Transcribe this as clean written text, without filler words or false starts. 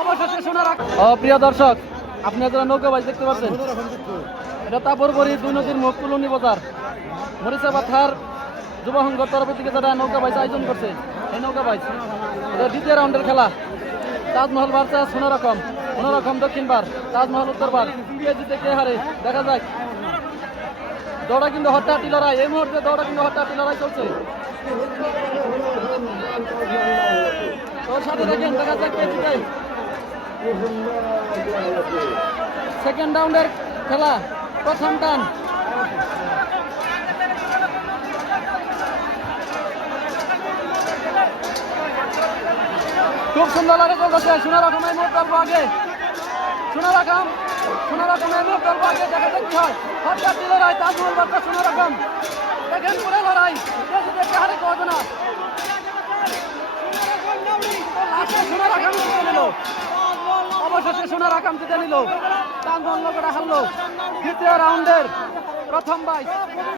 অবশেষে সোনার প্রিয় দর্শক, আপনারা যারা নৌকা বাইচ দেখতে পাচ্ছেন, এটা তাপরবরি 2 নদীর মুখ কুলুনি বাজার মরিচাবাথার যুব সংঘর তরফের থেকে যারা নৌকা বাইচ আয়োজন করছে, এই নৌকা বাইচ এটা দ্বিতীয় রাউন্ডের খেলা। তাজমহল বার্সা সোনারকম দক্ষিণ বার, তাজমহল উত্তর বার, কে জিতে কে হারে দেখা যাক। দৌড়া কিন্তু হট্টাহাটি লড়াই, এই মুহূর্তে দৌড়া কিন্তু হট্টাহাটি লড়াই চলছে। ওর সাথে দেখেন, দেখা যাক কে জিতে। সেকেন্ড রাউন্ডের খেলা, প্রথম টান। খুব সুন্দর লাগে চলতেছে। সোনারকম এই মুহূর্তে অল্প আগে, সোনারকম এই মুহূর্তে অল্প আগে, দেখা যাক কি হয়। হট্টাহাটি লড়াই, তাজমহল বার্সা সোনারকম, দেখেন পুরো লড়াই, কে জিতে কে হারে কবে না। সোনারকম জিতে নিল, অবশেষে সোনারকম জিতে নিল, তাজমহল লোকেরা হারলো দ্বিতীয় রাউন্ডের প্রথম বাইচ।